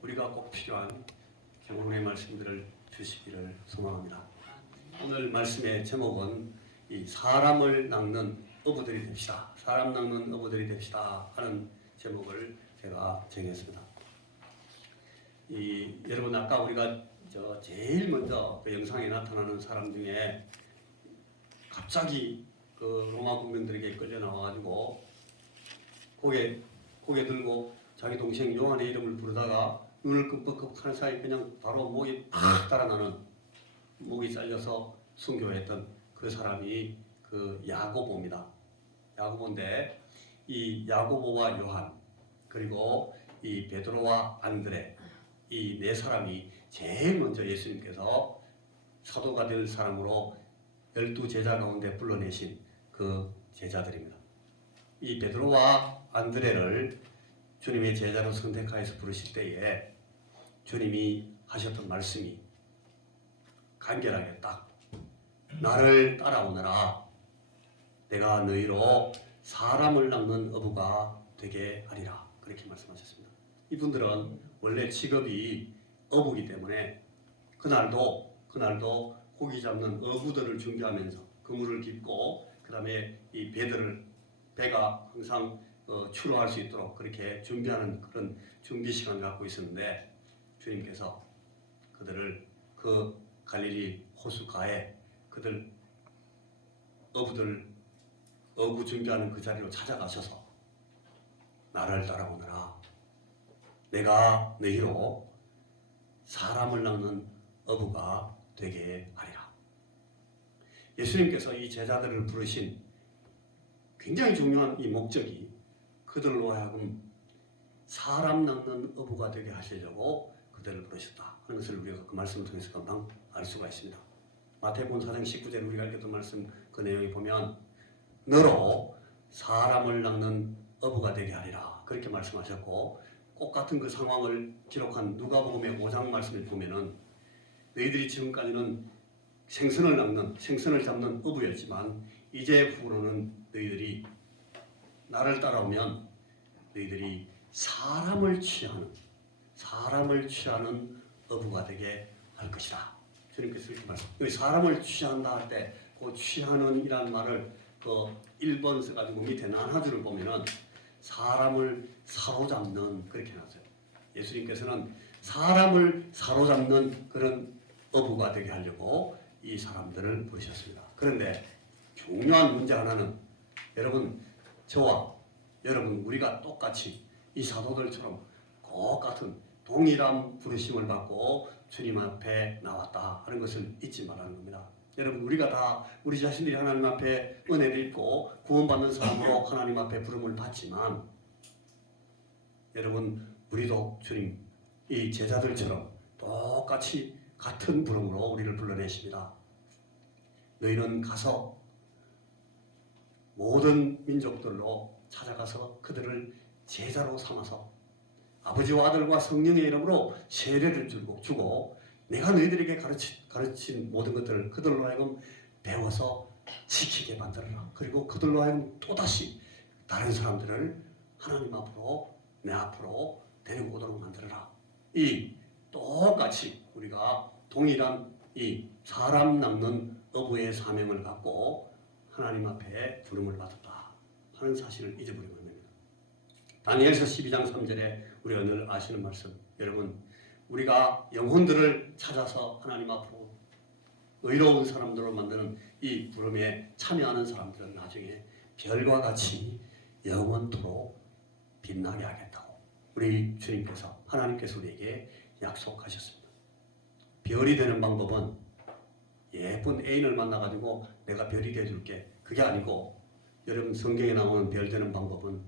우리가 꼭 필요한 경험의 말씀들을 주시기를 소망합니다. 오늘 말씀의 제목은 이 사람을 낚는 어부들이 됩시다. 사람 낚는 어부들이 됩시다 하는 제목을 제가 정했습니다. 여러분 아까 우리가 제일 먼저 그 영상에 나타나는 사람 중에 갑자기 그 로마 국민들에게 끌려 나와가지고 고개 들고 자기 동생 요한의 이름을 부르다가 눈을 끔뻑끔뻑 하는 사이 그냥 바로 목이 팍 달아나는, 목이 잘려서 순교했던 그 사람이 그 야고보입니다. 야고보인데 이 야고보와 요한 그리고 이 베드로와 안드레 이 네 사람이 제일 먼저 예수님께서 사도가 될 사람으로 12제자 가운데 불러내신 그 제자들입니다. 이 베드로와 안드레를 주님의 제자로 선택하여서 부르실 때에 주님이 하셨던 말씀이 간결하게 딱 나를 따라오너라, 내가 너희로 사람을 낚는 어부가 되게 하리라, 그렇게 말씀하셨습니다. 이분들은 원래 직업이 어부기 때문에 그날도 고기 잡는 어부들을 준비하면서 그물을 깃고 그 다음에 이 배가 항상 출어할 수 있도록 그렇게 준비하는 그런 준비 시간을 갖고 있었는데 주님께서 그들을 그 갈릴리 호수가에 그들 어부 준비하는 그 자리로 찾아가셔서 나를 따라오너라, 내가 너희로 사람을 낚는 어부가 되게 하리라. 예수님께서 이 제자들을 부르신 굉장히 중요한 이 목적이 그들로 하여금 사람 낚는 어부가 되게 하시려고 그들을 부르셨다 하는 것을 우리가 그 말씀을 통해서 금방 알 수가 있습니다. 마태복음 4장 19절에 우리가 읽었던 말씀 그 내용에 보면 너로 사람을 낚는 어부가 되게 하리라 그렇게 말씀하셨고, 똑같은 그 상황을 기록한 누가복음의 5장 말씀을 보면은 너희들이 지금까지는 생선을 잡는 어부였지만 이제후로는 너희들이 나를 따라오면 너희들이 사람을 취하는 어부가 되게 할 것이다. 주님께서 이렇게 말씀. 여기 사람을 취한다 할 때 그 취하는 이라는 말을 그 1번 써가지고 밑에 난하주를 보면은 사람을 사로잡는 그렇게 나왔어요. 예수님께서는 사람을 사로잡는 그런 어부가 되게 하려고 이 사람들을 부르셨습니다. 그런데 중요한 문제 하나는 여러분, 저와 여러분 우리가 똑같이 이 사도들처럼 똑같은 동일한 부르심을 받고 주님 앞에 나왔다 하는 것을 잊지 말라는 겁니다. 여러분 우리가 다 우리 자신들이 하나님 앞에 은혜를 입고 구원받는 사람으로 하나님 앞에 부름을 받지만 여러분 우리도 주님 이 제자들처럼 똑같이 같은 부름으로 우리를 불러내십니다. 너희는 가서 모든 민족들로 찾아가서 그들을 제자로 삼아서 아버지와 아들과 성령의 이름으로 세례를 주고 내가 너희들에게 가르친 모든 것들을 그들로 하여금 배워서 지키게 만들어라. 그리고 그들로 하여금 또다시 다른 사람들을 하나님 앞으로 내 앞으로 데리고 오도록 만들어라. 이 똑같이 우리가 동일한 이 사람 낚는 어부의 사명을 갖고 하나님 앞에 부름을 받았다 하는 사실을 잊어버리면 안 됩니다. 다니엘서 12장 3절에 우리가 늘 아시는 말씀, 여러분 우리가 영혼들을 찾아서 하나님 앞으로 의로운 사람들로 만드는 이 부름에 참여하는 사람들은 나중에 별과 같이 영원토록 빛나게 하겠다고 우리 주님께서 하나님께서 우리에게 약속하셨습니다. 별이 되는 방법은 예쁜 애인을 만나가지고 내가 별이 되어줄게 그게 아니고, 여러분 성경에 나오는 별이 되는 방법은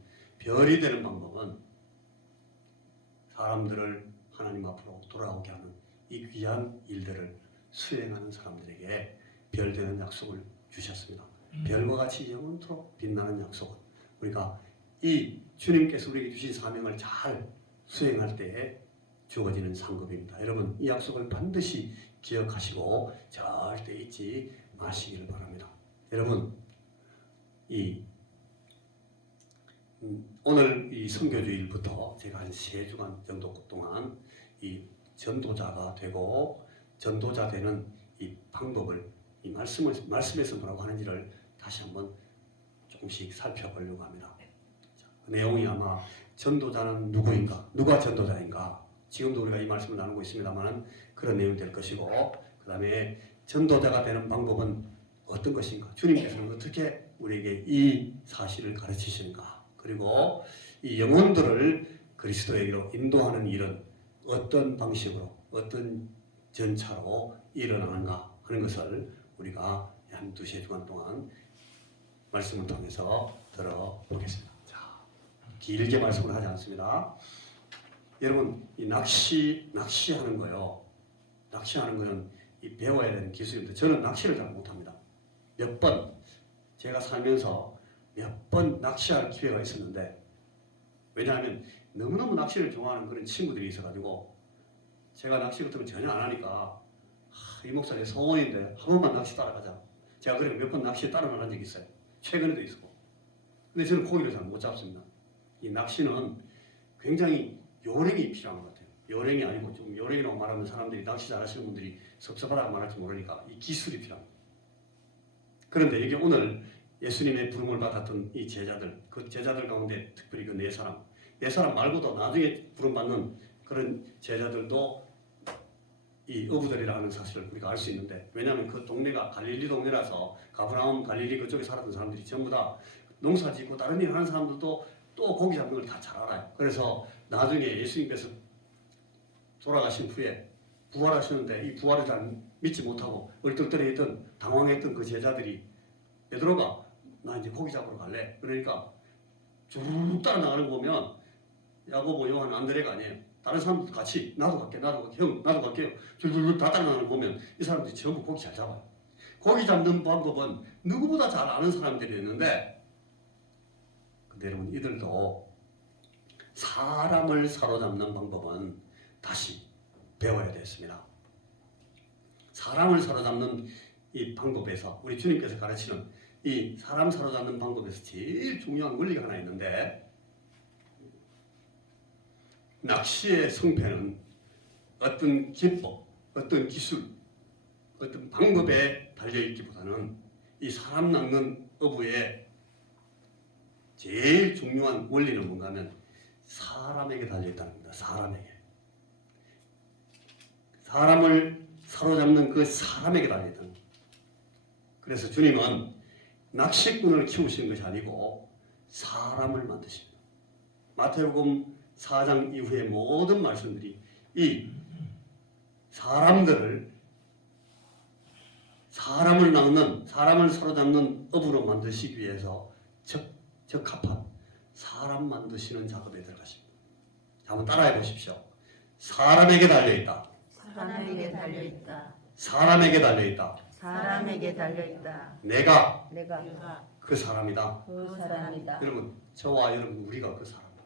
사람들을 하나님 앞으로 돌아오게 하는 이 귀한 일들을 수행하는 사람들에게 별 되는 약속을 주셨습니다. 별과 같이 영원토록 빛나는 약속은 우리가 이 주님께서 우리에게 주신 사명을 잘 수행할 때에 주어지는 상급입니다. 여러분 이 약속을 반드시 기억하시고 절대 잊지 마시기를 바랍니다. 여러분 오늘 이 선교주일부터 제가 한 3주간 정도 동안 이 전도자가 되고 전도자 되는 이 방법을 이 말씀에서 뭐라고 하는지를 다시 한번 조금씩 살펴보려고 합니다. 자, 그 내용이 아마 전도자는 누구인가, 누가 전도자인가, 지금도 우리가 이 말씀을 나누고 있습니다만 그런 내용이 될 것이고, 그 다음에 전도자가 되는 방법은 어떤 것인가, 주님께서는 어떻게 우리에게 이 사실을 가르치시는가, 그리고 이 영혼들을 그리스도에게로 인도하는 일은 어떤 방식으로 어떤 전차로 일어나는가 하는 것을 우리가 한 2-3주간 동안 말씀을 통해서 들어보겠습니다. 자, 길게 말씀을 하지 않습니다. 여러분, 이 낚시하는 거요. 낚시하는 거는 이 배워야 되는 기술인데 저는 낚시를 잘 못합니다. 제가 살면서 몇 번 낚시할 기회가 있었는데, 왜냐하면 너무너무 낚시를 좋아하는 그런 친구들이 있어가지고 제가 낚시 같은 거 전혀 안 하니까 이 목사님 성원인데 한 번만 낚시 따라가자. 제가 그래 몇 번 낚시에 따라 나간 적이 있어요. 최근에도 있었고. 근데 저는 고기를 잘 못 잡습니다. 이 낚시는 굉장히 요령이 필요한 것 같아요. 요령이 아니고 좀 요령이라고 말하면 사람들이 낚시 잘하시는 분들이 섭섭하다고 말할지 모르니까 이 기술이 필요합니다. 그런데 이게 오늘 예수님의 부름을 받았던 이 제자들, 그 제자들 가운데 특별히 그 4사람 말고도 나중에 부름받는 그런 제자들도 이 어부들이라는 사실을 우리가 알 수 있는데, 왜냐하면 그 동네가 갈릴리 동네라서 가브나움 갈릴리 그쪽에 살았던 사람들이 전부 다 농사 짓고 다른 일 하는 사람들도 또 고기 잡는 걸 다 잘 알아요. 그래서 나중에 예수님께서 돌아가신 후에 부활하시는데 이 부활을 잘 믿지 못하고 얼떨떨해했던 당황했던 그 제자들이 베드로가 나 이제 고기 잡으러 갈래. 그러니까 쭉 따라 나가는 거 보면 야고보, 요한, 안드레가 아니에요. 다른 사람들도 같이 나도 갈게, 형 나도 갈게요. 줄줄줄 다 따라 나가는 거 보면 이 사람들이 전부 고기 잘 잡아요. 고기 잡는 방법은 누구보다 잘 아는 사람들이 있는데, 근데 여러분 이들도 사람을 사로잡는 방법은 다시 배워야 되겠습니다. 사람을 사로잡는 이 방법에서 우리 주님께서 가르치는 이 사람 사로잡는 방법에서 제일 중요한 원리가 하나 있는데, 낚시의 성패는 어떤 기법, 어떤 기술, 어떤 방법에 달려있기보다는 이 사람 낚는 어부의 제일 중요한 원리는 뭔가 하면 사람에게 달려있다는 겁니다. 사람을 사로잡는 그 사람에게 달려있다는 겁니다. 그래서 주님은 낚시꾼을 키우시는 것이 아니고 사람을 만드십니다. 마태복음 4장 이후의 모든 말씀들이 이 사람을 낚는, 사람을 사로잡는 업으로 만드시기 위해서 적합한 사람 만드시는 작업에 들어가십니다. 한번 따라해 보십시오. 사람에게 달려있다. 사람에게 달려있다. 사람에게 달려있다. 사람에게 달려있다. 내가 내가 그 사람이다. 그 사람이다. 여러분, 저와 여러분 우리가 그 사람이다.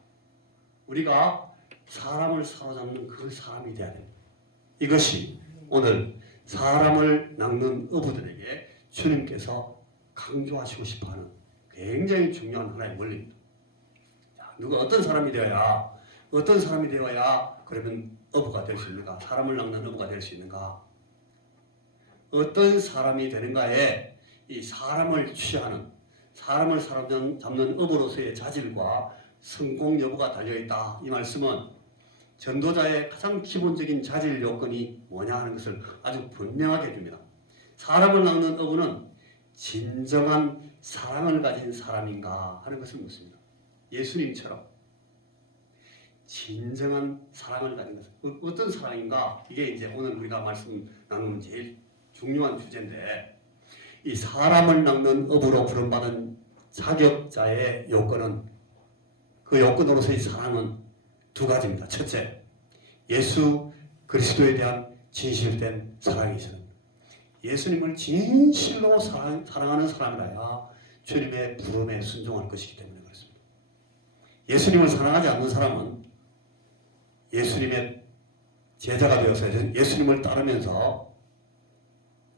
우리가 사람을 사로잡는 그 사람이 되어야 됩니다. 이것이 오늘 사람을 낚는 어부들에게 주님께서 강조하시고 싶어하는 굉장히 중요한 하나의 원리입니다. 자, 누가 어떤 사람이 되어야 그러면 어부가 될 수 있는가? 사람을 낚는 어부가 될 수 있는가? 어떤 사람이 되는가에 이 사람을 취하는, 사람을 사로잡는 어부로서의 자질과 성공 여부가 달려있다. 이 말씀은 전도자의 가장 기본적인 자질 요건이 뭐냐 하는 것을 아주 분명하게 해줍니다. 사람을 낚는 어부는 진정한 사랑을 가진 사람인가 하는 것을 묻습니다. 예수님처럼 진정한 사랑을 가진 것은 어떤 사랑인가? 이게 이제 오늘 우리가 말씀 나누는 제일 중요한 주제인데, 이 사람을 낚는 어부로 부름받은 자격자의 요건은, 그 요건으로서의 사랑은 2가지입니다. 첫째, 예수 그리스도에 대한 진실된 사랑이시는, 예수님을 진실로 사랑하는 사람이라야 주님의 부름에 순종할 것이기 때문에 그렇습니다. 예수님을 사랑하지 않는 사람은 예수님의 제자가 되어서 예수님을 따르면서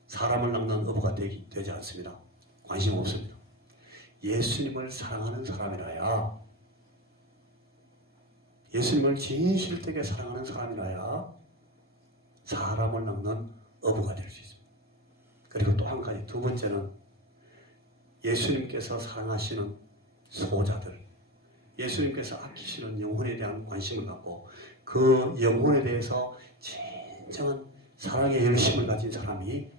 사람을 낚는 어부가 되지 않습니다. 관심 없습니다. 예수님을 사랑하는 사람이라야 예수님을 진실되게 사랑하는 사람이라야 사람을 낚는 어부가 될 수 있습니다. 그리고 또 한 가지, 두 번째는 예수님께서 사랑하시는 소자들, 예수님께서 아끼시는 영혼에 대한 관심을 갖고 그 영혼에 대해서 진정한 사랑의 열심을 가진 사람이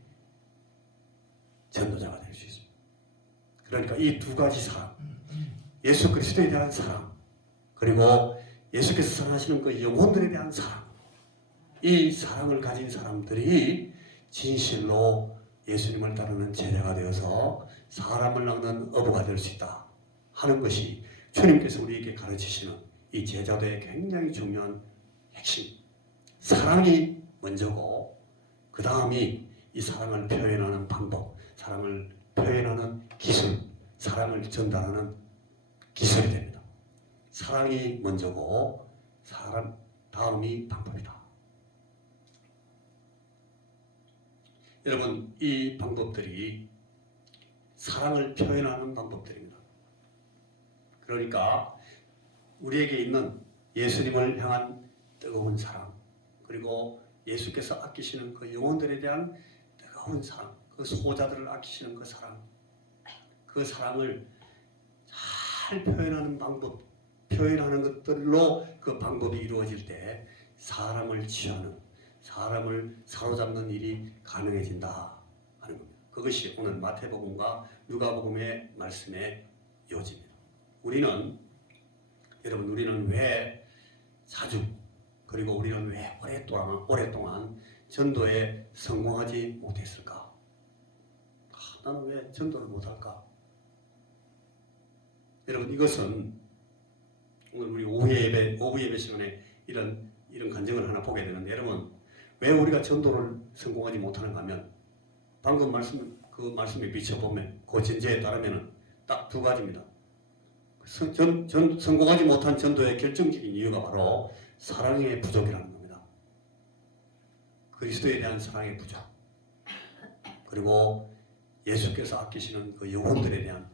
전도자가 될 수 있습니다. 그러니까 이 두 가지 사랑, 예수 그리스도에 대한 사랑, 그리고 예수께서 사랑하시는 그 영혼들에 대한 사랑, 이 사랑을 가진 사람들이 진실로 예수님을 따르는 제자가 되어서 사람을 낚는 어부가 될 수 있다 하는 것이 주님께서 우리에게 가르치시는 이 제자도의 굉장히 중요한 핵심. 사랑이 먼저고 그 다음이 이 사랑을 표현하는 방법, 사랑을 표현하는 기술, 사랑을 전달하는 기술이 됩니다. 사랑이 먼저고 사람 다음이 방법이다. 여러분, 이 방법들이 사랑을 표현하는 방법들입니다. 그러니까 우리에게 있는 예수님을 향한 뜨거운 사랑, 그리고 예수께서 아끼시는 그 영혼들에 대한 뜨거운 사랑, 그 소자들을 아끼시는 그 사랑, 그 사랑을 잘 표현하는 방법, 표현하는 것들로 그 방법이 이루어질 때 사람을 취하는, 사람을 사로잡는 일이 가능해진다 하는 겁니다. 그것이 오늘 마태복음과 누가복음의 말씀의 요지입니다. 우리는 왜 자주, 그리고 우리는 왜 오랫동안 전도에 성공하지 못했을까? 나는 왜 전도를 못할까? 여러분, 이것은 오늘 우리 오후 예배 시간에 이런 간증을 하나 보게 되는데, 여러분, 왜 우리가 전도를 성공하지 못하는가 하면 방금 말씀에 비춰보면 그 전제에 따르면 딱 두 가지입니다. 성공하지 못한 전도의 결정적인 이유가 바로 사랑의 부족이라는 겁니다. 그리스도에 대한 사랑의 부족, 그리고 예수께서 아끼시는 그 영혼들에 대한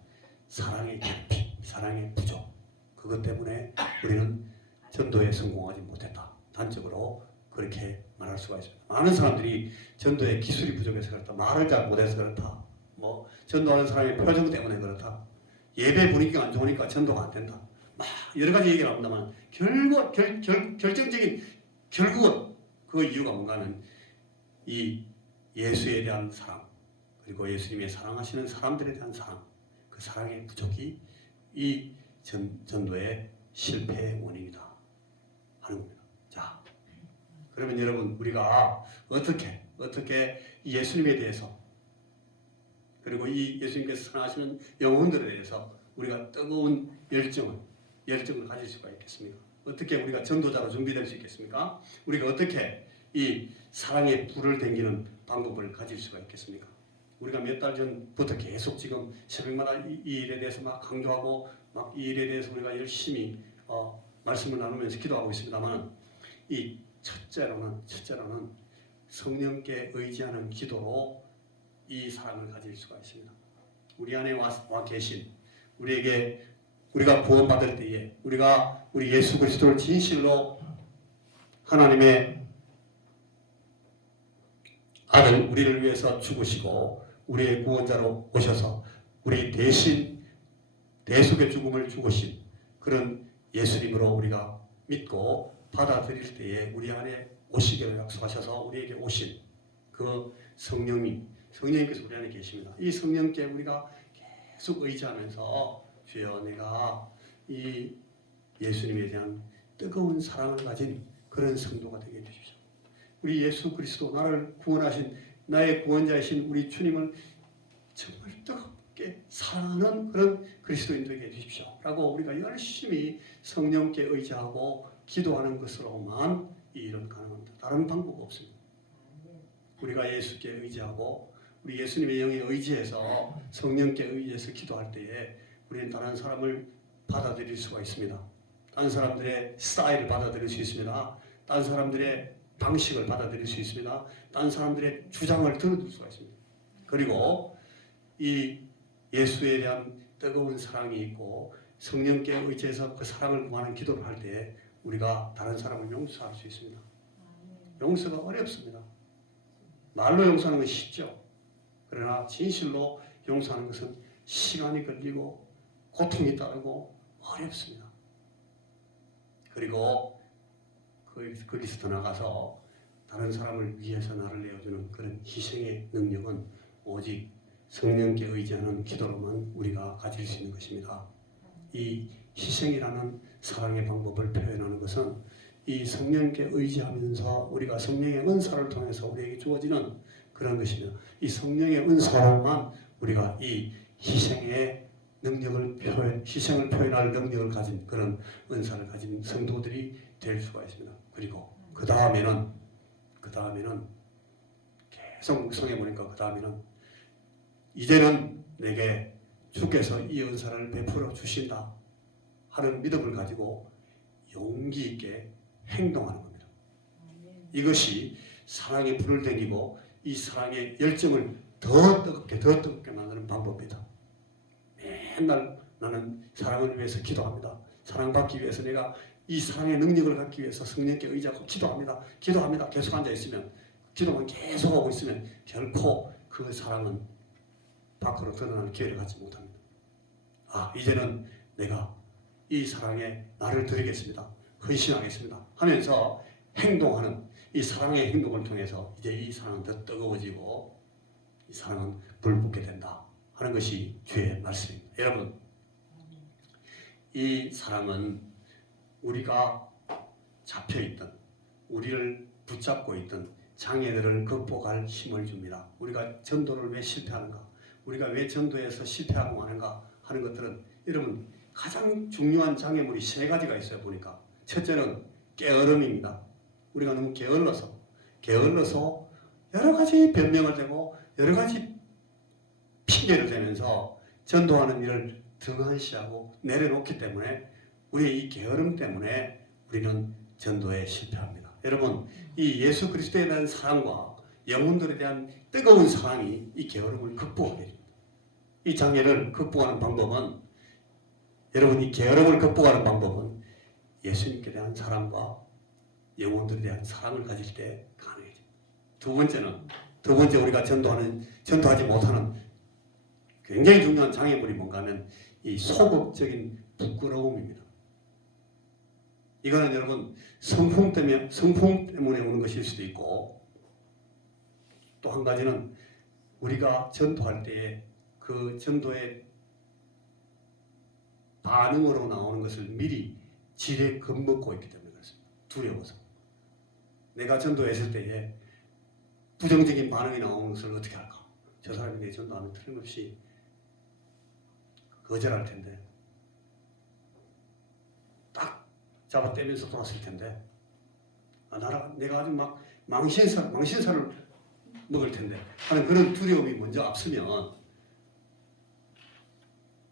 사랑의 결핍, 사랑의 부족, 그것 때문에 우리는 전도에 성공하지 못했다. 단적으로 그렇게 말할 수가 있습니다. 많은 사람들이 전도의 기술이 부족해서 그렇다, 말을 잘 못해서 그렇다, 전도하는 사람의 표정 때문에 그렇다, 예배 분위기가 안 좋으니까 전도가 안 된다, 여러 가지 얘기를 합니다만 결정적인 결국은 그 이유가 뭔가는 이 예수에 대한 사랑, 그리고 예수님의 사랑하시는 사람들에 대한 사랑, 그 사랑의 부족이 이 전도의 실패의 원인이다 하는 겁니다. 자, 그러면 여러분, 우리가 어떻게 이 예수님에 대해서, 그리고 이 예수님께서 사랑하시는 영혼들에 대해서 우리가 뜨거운 열정을 가질 수가 있겠습니까? 어떻게 우리가 전도자로 준비될 수 있겠습니까? 우리가 어떻게 이 사랑의 불을 댕기는 방법을 가질 수가 있겠습니까? 우리가 몇 달 전부터 계속 지금 새벽마다 이 일에 대해서 막 강조하고 이 일에 대해서 우리가 열심히 말씀을 나누면서 기도하고 있습니다만, 이 첫째로는 성령께 의지하는 기도로 이 사랑을 가질 수가 있습니다. 우리 안에 와 계신, 우리가 구원받을 때에 우리 예수 그리스도를 진실로 하나님의 아들, 우리를 위해서 죽으시고 우리의 구원자로 오셔서 우리 대신 대속의 죽음을 죽으신 그런 예수님으로 우리가 믿고 받아들일 때에 우리 안에 오시기를 약속하셔서 우리에게 오신 그 성령님께서 우리 안에 계십니다. 이 성령께 우리가 계속 의지하면서 주여, 내가 이 예수님에 대한 뜨거운 사랑을 가진 그런 성도가 되게 해주십시오. 우리 예수 그리스도, 나를 구원하신 나의 구원자이신 우리 주님을 정말 뜨겁게 사랑하는 그런 그리스도인 되게 해주십시오 라고 우리가 열심히 성령께 의지하고 기도하는 것으로만 이 일은 가능합니다. 다른 방법 없습니다. 우리가 예수께 의지하고 우리 예수님의 영에 의지해서 성령께 의지해서 기도할 때에 우리는 다른 사람을 받아들일 수가 있습니다. 다른 사람들의 스타일을 받아들일 수 있습니다. 다른 사람들의 방식을 받아들일 수 있습니다. 다른 사람들의 주장을 들어줄 수가 있습니다. 그리고 이 예수에 대한 뜨거운 사랑이 있고 성령께 의지해서 그 사랑을 구하는 기도를 할 때 우리가 다른 사람을 용서할 수 있습니다. 용서가 어렵습니다. 말로 용서하는 건 쉽죠. 그러나 진실로 용서하는 것은 시간이 걸리고 고통이 따르고 어렵습니다. 그리고 거기서 더 나가서 다른 사람을 위해서 나를 내어주는 그런 희생의 능력은 오직 성령께 의지하는 기도로만 우리가 가질 수 있는 것입니다. 이 희생이라는 사랑의 방법을 표현하는 것은 이 성령께 의지하면서 우리가 성령의 은사를 통해서 우리에게 주어지는 그런 것입니다. 이 성령의 은사로만 우리가 이 희생의 능력을 희생을 표현할 능력을 가진 그런 은사를 가진 성도들이 될 수가 있습니다. 그리고 그 다음에는 계속 묵상해 보니까 그 다음에는 이제는 내게 주께서 이 은사를 베풀어 주신다 하는 믿음을 가지고 용기 있게 행동하는 겁니다. 이것이 사랑의 불을 댕기고 이 사랑의 열정을 더 뜨겁게 만드는 방법입니다. 맨날 나는 사랑을 위해서 기도합니다. 사랑받기 위해서 내가 이 사랑의 능력을 갖기 위해서 성령께 의지하고 기도합니다. 계속 앉아있으면 기도만 계속하고 있으면 결코 그 사랑은 밖으로 드러나는 기회를 갖지 못합니다. 이제는 내가 이 사랑에 나를 드리겠습니다. 헌신하겠습니다. 하면서 행동하는 이 사랑의 행동을 통해서 이제 이 사랑은 더 뜨거워지고 이 사랑은 불붙게 된다 하는 것이 주의 말씀입니다. 여러분, 이 사랑은 우리가 잡혀있던 우리를 붙잡고 있던 장애들을 극복할 힘을 줍니다. 우리가 전도를 왜 실패하는가? 우리가 왜 전도에서 실패하고 하는가 하는 것들은 여러분 가장 중요한 장애물이 세 가지가 있어요. 보니까 첫째는 게으름입니다. 우리가 너무 게을러서 여러 가지 변명을 대고 여러 가지 핑계를 대면서 전도하는 일을 등한시하고 내려놓기 때문에 우리의 이 게으름 때문에 우리는 전도에 실패합니다. 여러분, 이 예수 그리스도에 대한 사랑과 영혼들에 대한 뜨거운 사랑이 이 게으름을 극복하게 됩니다. 이 장애를 극복하는 방법은 여러분 이 게으름을 극복하는 방법은 예수님께 대한 사랑과 영혼들에 대한 사랑을 가질 때 가능해집니다. 두 번째 우리가 전도하지 못하는 굉장히 중요한 장애물이 뭔가 하면 이 소극적인 부끄러움입니다. 이거는 여러분 성품 때문에 오는 것일 수도 있고 또 한 가지는 우리가 전도할 때에 그 전도의 반응으로 나오는 것을 미리 지레 겁먹고 있기 때문에 그렇습니다. 두려워서. 내가 전도했을 때에 부정적인 반응이 나오는 것을 어떻게 할까? 저 사람이 내 전도하면 틀림없이 거절할 텐데 딱 잡아떼면서 돌았을 텐데 내가 아주 막 망신살을 먹을 텐데 하는 그런 두려움이 먼저 앞서면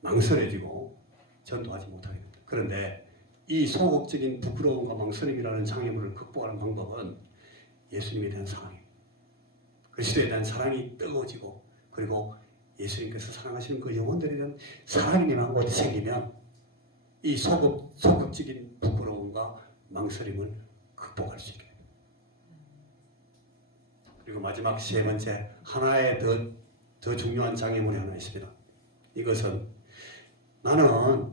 망설여지고 전도하지 못하게 됩니다. 그런데 이 소극적인 부끄러움과 망설임이라는 장애물을 극복하는 방법은 예수님에 대한 사랑입니다. 그리스도에 대한 사랑이 뜨거워지고 그리고 예수님께서 사랑하시는 그 영혼들에 대한 사랑이 내 마음 가운데 생기면 이 소극적인 부끄러움과 망설임을 극복할 수 있게 됩니다. 그리고 마지막 세 번째 하나의 더 중요한 장애물이 하나 있습니다. 이것은 나는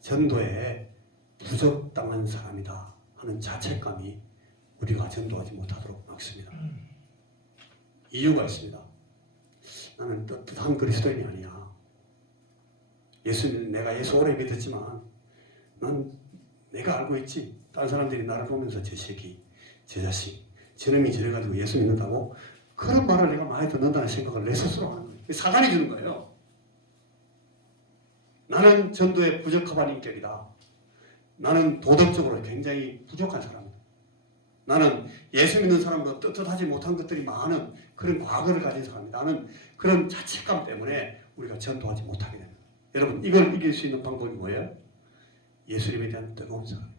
전도에 부적당한 사람이다 하는 자책감이 우리가 전도하지 못하도록 막습니다. 이유가 있습니다. 나는 떳떳한 그리스도인이 아니야. 내가 예수 오래 믿었지만 난 내가 알고 있지. 다른 사람들이 나를 보면서 저 새끼, 저 자식, 저놈이 저래가지고 예수 믿는다고 그런 말을 내가 많이 듣는다는 생각을 내 스스로 하는 거예요. 사단이 주는 거예요. 나는 전도에 부적합한 인격이다. 나는 도덕적으로 굉장히 부족한 사람이다. 나는 예수 믿는 사람보다 떳떳하지 못한 것들이 많은 그런 과거를 가진 사람이다. 나는 그런 자책감 때문에 우리가 전도하지 못하게 됩니다. 여러분 이걸 이길 수 있는 방법이 뭐예요? 예수님에 대한 뜨거운 사랑,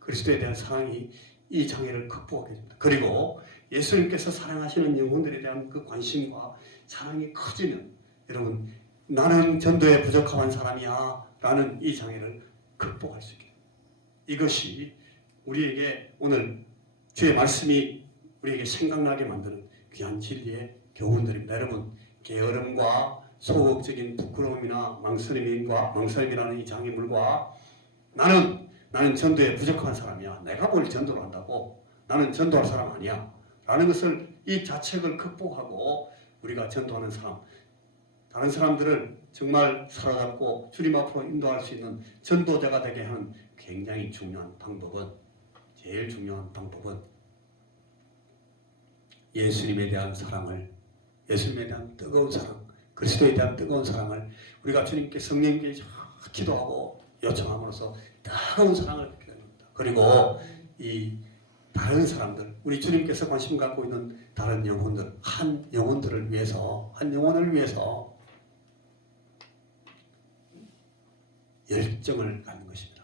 그리스도에 대한 사랑이 이 장애를 극복하게 됩니다. 그리고 예수님께서 사랑하시는 영혼들에 대한 그 관심과 사랑이 커지면 여러분 나는 전도에 부적합한 사람이야 라는 이 장애를 극복할 수 있게 됩니다. 이것이 우리에게 오늘 주의 말씀이 우리에게 생각나게 만드는 귀한 진리의 교훈들입니다. 여러분, 게으름과 소극적인 부끄러움이나 망설임이라는 이 장애물과 나는 전도에 부족한 사람이야. 내가 뭘 전도를 한다고? 나는 전도할 사람 아니야. 라는 것을 이 자책을 극복하고 우리가 전도하는 사람, 다른 사람들을 정말 사로잡고 주님 앞으로 인도할 수 있는 전도자가 되게 하는 굉장히 중요한 방법은, 제일 중요한 방법은 예수님에 대한 사랑을, 예수님에 대한 뜨거운 사랑, 그리스도에 대한 뜨거운 사랑을 우리가 주님께 성령께 기도하고 요청함으로써 뜨거운 사랑을 받게 됩니다. 그리고 이 다른 사람들, 우리 주님께서 관심 갖고 있는 다른 영혼들, 한 영혼을 위해서 열정을 갖는 것입니다.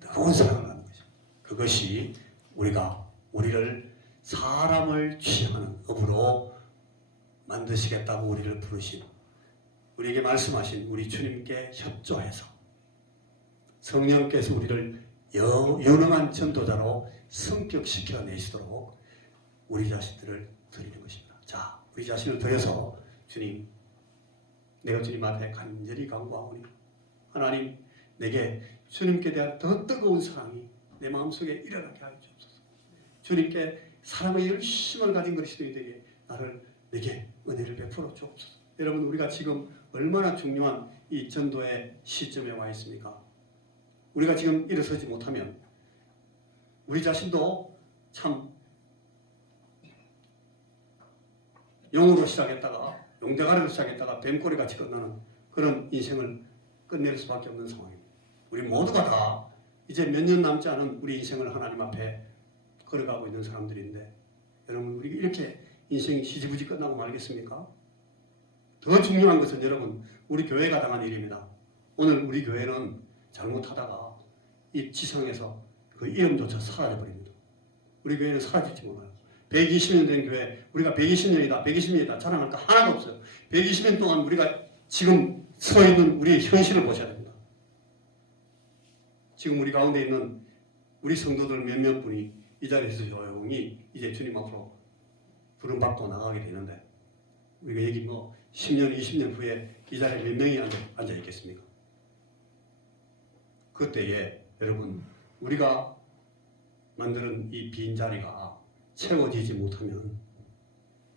뜨거운 사랑을 갖는 것입니다. 그것이 우리를 사람을 취하는 업으로 만드시겠다고 우리를 부르신, 우리에게 말씀하신 우리 주님께 협조해서 성령께서 우리를 유능한 전도자로 성격시켜 내시도록 우리 자신들을 드리는 것입니다. 자, 우리 자신을 드려서 주님, 내가 주님 앞에 간절히 간구하오니 하나님, 내게 주님께 대한 더 뜨거운 사랑이 내 마음속에 일어나게 하여 주옵소서. 주님께 사랑의 열심을 가진 그리스도인에게 내게 은혜를 베풀어 주옵소서. 여러분, 우리가 지금 얼마나 중요한 이 전도의 시점에 와 있습니까? 우리가 지금 일어서지 못하면 우리 자신도 참 용으로 시작했다가 용대가리로 시작했다가 뱀꼬리같이 끝나는 그런 인생을 끝낼 수밖에 없는 상황입니다. 우리 모두가 다 이제 몇 년 남지 않은 우리 인생을 하나님 앞에 걸어가고 있는 사람들인데, 여러분, 우리 이렇게 인생이 시지부지 끝나고 말겠습니까? 더 중요한 것은 여러분, 우리 교회가 당한 일입니다. 오늘 우리 교회는 잘못하다가 이 지상에서 그 이름조차 사라져버립니다. 우리 교회는 사라질지 몰라요. 120년 된 교회, 우리가 120년이다 자랑할 거 하나도 없어요. 120년 동안 우리가 지금 서 있는 우리의 현실을 보셔야 됩니다. 지금 우리 가운데 있는 우리 성도들 몇몇 분이 이 자리에서 조용히 이제 주님 앞으로 부름받고 나가게 되는데, 우리가 여기 10년, 20년 후에 이 자리에 몇 명이 앉아 있겠습니까? 그때에 여러분, 우리가 만드는 이 빈 자리가 채워지지 못하면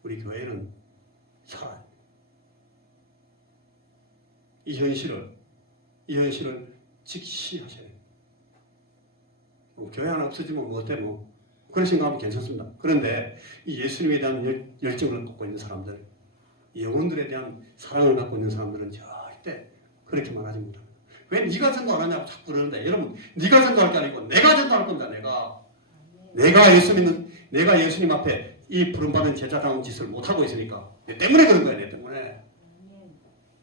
우리 교회는 살아요. 이 현실을 직시하셔야 돼요. 교회 하나 없어지면 뭐 어때 그런 생각하면 괜찮습니다. 그런데 이 예수님에 대한 열정을 갖고 있는 사람들, 영혼들에 대한 사랑을 갖고 있는 사람들은 절대 그렇게 말하지 못합니다. 왜 네가 전도 안 하냐고 자꾸 그러는데, 여러분, 네가 전도할 게 아니고 내가 전도할 겁니다. 내가 예수님 앞에 이 부름받은 제자다운 짓을 못하고 있으니까, 내 때문에 그런 거야. 내 때문에.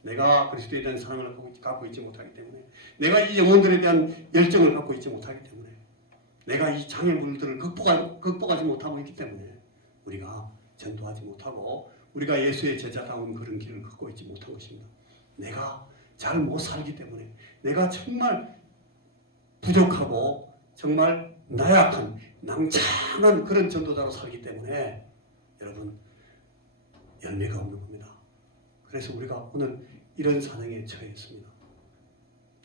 내가 그리스도에 대한 사랑을 갖고 있지 못하기 때문에, 내가 이 영혼들에 대한 열정을 갖고 있지 못하기 때문에, 내가 이 장애물들을 극복하지 못하고 있기 때문에 우리가 전도하지 못하고 우리가 예수의 제자다운 그런 길을 걷고 있지 못한 것입니다. 내가 잘 못 살기 때문에, 내가 정말 부족하고 정말 나약한 낭창한 그런 전도자로 살기 때문에 여러분, 열매가 없는 겁니다. 그래서 우리가 오늘 이런 사정에 처해 있습니다.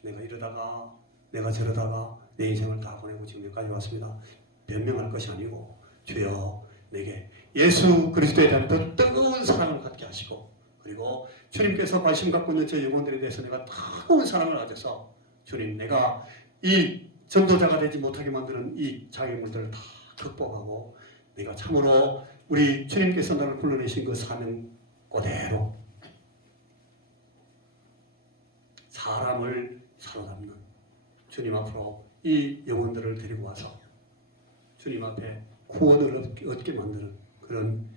내가 이러다가 내가 저러다가 내 인생을 다 보내고 지금 여기까지 왔습니다. 변명할 것이 아니고, 주여, 내게 예수 그리스도에 대한 더 뜨거운 사랑을 갖게 하시고, 그리고 주님께서 관심 갖고 있는 저 영혼들에 대해서 내가 뜨거운 사랑을 가져서, 주님, 내가 이 전도자가 되지 못하게 만드는 이 장애물들을 다 극복하고, 내가 참으로 우리 주님께서 나를 불러내신 그 사명 그대로 사람을 사로잡는 주님 앞으로 이 영혼들을 데리고 와서 주님 앞에 구원을 얻게 만드는 그런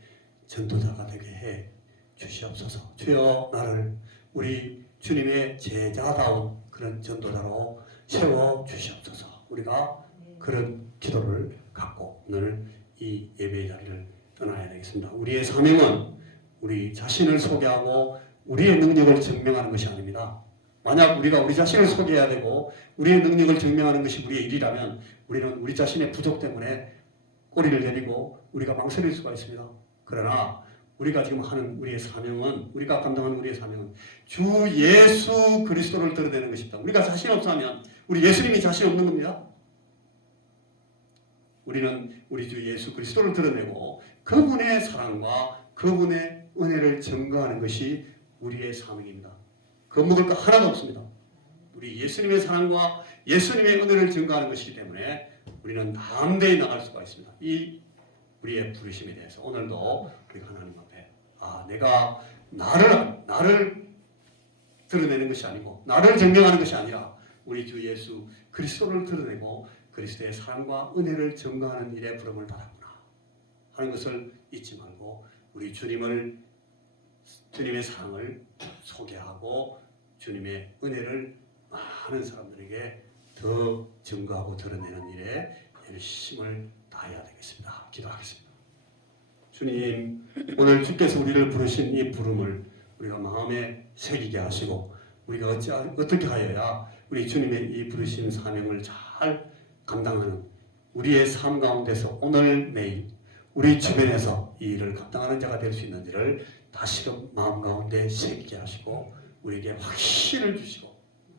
전도자가 되게 해 주시옵소서. 주여, 나를 우리 주님의 제자다운 그런 전도자로 세워 주시옵소서. 우리가 그런 기도를 갖고 오늘 이 예배의 자리를 떠나야 되겠습니다. 우리의 사명은 우리 자신을 소개하고 우리의 능력을 증명하는 것이 아닙니다. 만약 우리가 우리 자신을 소개해야 되고 우리의 능력을 증명하는 것이 우리의 일이라면 우리는 우리 자신의 부족 때문에 꼬리를 내리고 우리가 망설일 수가 있습니다. 그러나 우리가 지금 하는 우리의 사명은, 우리가 감당하는 우리의 사명은 주 예수 그리스도를 드러내는 것입니다. 우리가 자신 없으면 우리 예수님이 자신 없는 겁니다. 우리는 우리 주 예수 그리스도를 드러내고 그분의 사랑과 그분의 은혜를 증거하는 것이 우리의 사명입니다. 겁먹을 거 하나도 없습니다. 우리 예수님의 사랑과 예수님의 은혜를 증거하는 것이기 때문에 우리는 담대히 나갈 수가 있습니다. 이 우리의 부르심에 대해서 오늘도 우리가 하나님 앞에 내가 나를 드러내는 것이 아니고 나를 증명하는 것이 아니라 우리 주 예수 그리스도를 드러내고 그리스도의 사랑과 은혜를 증거하는 일에 부름을 받았구나 하는 것을 잊지 말고 우리 주님의 사랑을 소개하고 주님의 은혜를 많은 사람들에게 더 증거하고 드러내는 일에 열심을 다해야 되겠습니다. 기도하겠습니다. 주님, 오늘 주께서 우리를 부르신 이 부름을 우리가 마음에 새기게 하시고 우리가 어떻게 하여야 우리 주님의 이 부르신 사명을 잘 감당하는 우리의 삶 가운데서 오늘 내일 우리 주변에서 이 일을 감당하는 자가 될 수 있는지를 다시금 마음 가운데 새기게 하시고 우리에게 확신을 주시고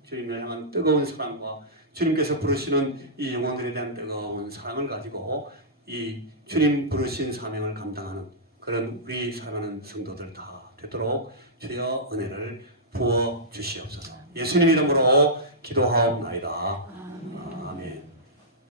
주님을 향한 뜨거운 사랑과 주님께서 부르시는 이 영혼들에 대한 뜨거운 사랑을 가지고 이 주님 부르신 사명을 감당하는 그런 우리 사랑하는 성도들 다 되도록 주여 은혜를 부어 주시옵소서. 예수님 이름으로 기도하옵나이다.